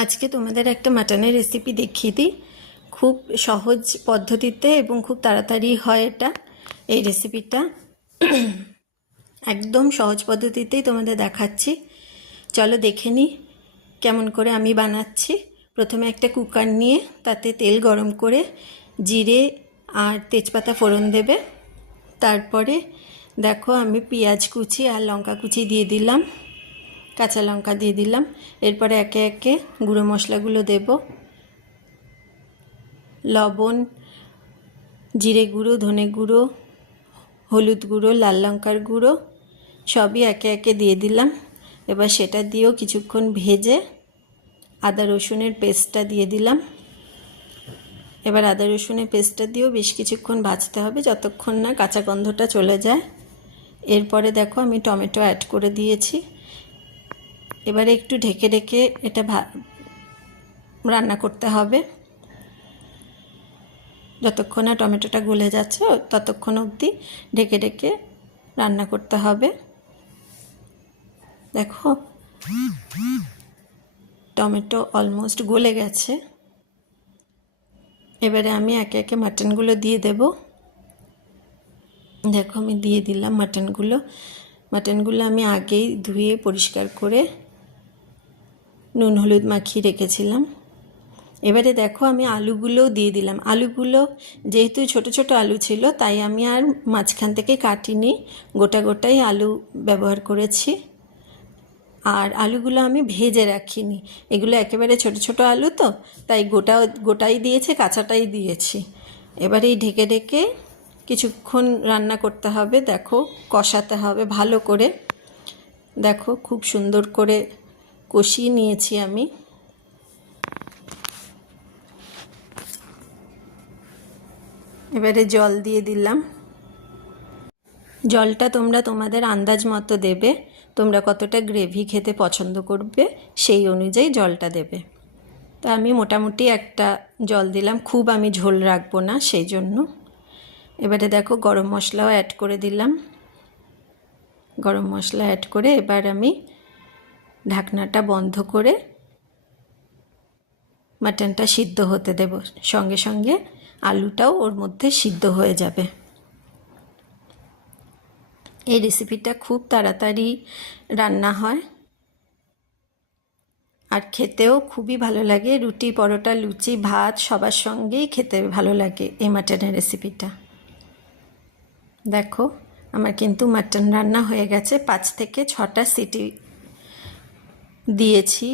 আজকে তোমাদের একটা মাটনের রেসিপি দেখিয়ে দিই। খুব সহজ পদ্ধতিতে এবং খুব তাড়াতাড়ি হয় এটা। এই রেসিপিটা একদম সহজ পদ্ধতিতেই তোমাদের দেখাচ্ছি। চলো দেখে নিই কেমন করে আমি বানাচ্ছি। প্রথমে একটা কুকার নিয়ে তাতে তেল গরম করে জিরে আর তেজপাতা ফোড়ন দেবে। তারপরে দেখো আমি পেঁয়াজ কুচি আর লঙ্কা কুচি দিয়ে দিলাম, কাঁচা লঙ্কা দিয়ে দিলাম। এরপরে একে একে গুঁড়ো মশলাগুলো দেব। লবণ, জিরে গুঁড়ো, ধনে গুঁড়ো, হলুদ গুঁড়ো, লাল লঙ্কার গুঁড়ো সবই একে একে দিয়ে দিলাম। এবার সেটা দিয়েও কিছুক্ষণ ভেজে আদা রসুনের পেস্টটা দিয়ে দিলাম। এবার আদা রসুনের পেস্টটা দিয়েও বেশ কিছুক্ষণ ভাজতে হবে, যতক্ষণ না কাঁচা গন্ধটা চলে যায়। এরপরে দেখো আমি টমেটো অ্যাড করে দিয়েছি। এবারে একটু ঢেকে ঢেকে এটা রান্না করতে হবে, যতক্ষণ না টমেটোটা গলে যাচ্ছে ততক্ষণ অবধি ঢেকে ঢেকে রান্না করতে হবে। দেখো টমেটো অলমোস্ট গলে গেছে। এবারে আমি একে একে মাটনগুলো দিয়ে দেব। দেখো আমি দিয়ে দিলাম মাটনগুলো আমি আগেই ধুয়ে পরিষ্কার করে নুন হলুদ মাখিয়ে রেখেছিলাম। এবারে দেখো আমি আলুগুলোও দিয়ে দিলাম। আলুগুলো যেহেতু ছোট ছোট আলু ছিল তাই আমি আর মাঝখান থেকে কাটিনি, গোটা গোটাই আলু ব্যবহার করেছি। আর আলুগুলো আমি ভেজে রাখিনি, এগুলো একেবারে ছোট ছোট আলু তো তাই গোটাই দিয়েছি, কাঁচাটাই দিয়েছি। এবারে এই ঢেকে ঢেকে কিছুক্ষণ রান্না করতে হবে। দেখো কষাতে হবে ভালো করে। দেখো খুব সুন্দর করে কষিয়ে নিয়েছি আমি। এবারে জল দিয়ে দিলাম। জলটা তোমরা তোমাদের আন্দাজ মতো দেবে, তোমরা কতটা গ্রেভি খেতে পছন্দ করবে সেই অনুযায়ী জলটা দেবে। তা আমি মোটামুটি একটা জল দিলাম, খুব আমি ঝোল রাখবো না সেই জন্য। এবারে দেখো গরম মশলাও অ্যাড করে দিলাম। গরম মশলা অ্যাড করে এবার আমি ঢাকনাটা বন্ধ করে মাটনটা সিদ্ধ হতে দেব। সঙ্গে সঙ্গে আলুটাও ওর মধ্যে সিদ্ধ হয়ে যাবে। এই রেসিপিটা খুব তাড়াতাড়ি রান্না হয় আর খেতেও খুবই ভালো লাগে। রুটি, পরোটা, লুচি, ভাত সবার সঙ্গেই খেতে ভালো লাগে এই মাটনের রেসিপিটা। দেখো আমার কিন্তু মাটন রান্না হয়ে গেছে। 5 থেকে 6টা সিটি দিয়েছি